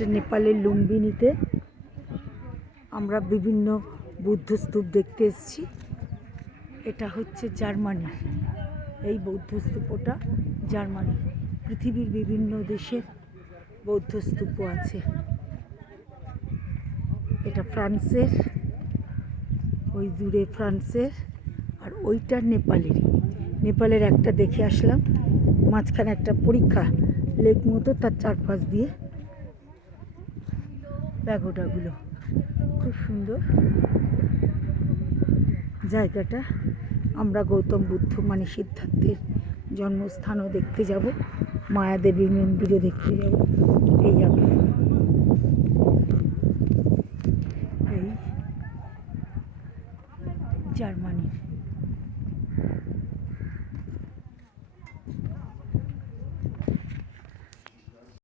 এটা নেপালের লুম্বিনীতে আমরা বিভিন্ন বৌদ্ধ স্তূপ দেখতে এসেছি। এটা হচ্ছে জার্মানি, এই বৌদ্ধ স্তূপটা জার্মানি। পৃথিবীর বিভিন্ন দেশের বৌদ্ধ স্তূপও আছে। এটা ফ্রান্সের, ওই দূরে ফ্রান্সের, আর ওইটা নেপালের একটা দেখে আসলাম। মাঝখানে একটা পরীক্ষা লেক মতো, তার চারপাশ দিয়ে প্যাগোডাগুলো খুব সুন্দর জায়গাটা। আমরা গৌতম বুদ্ধ মানে সিদ্ধার্থের জন্মস্থানও দেখতে যাব, মায়াদেবী মন্দিরও দেখতে যাব। এই যাবে এই জার্মানির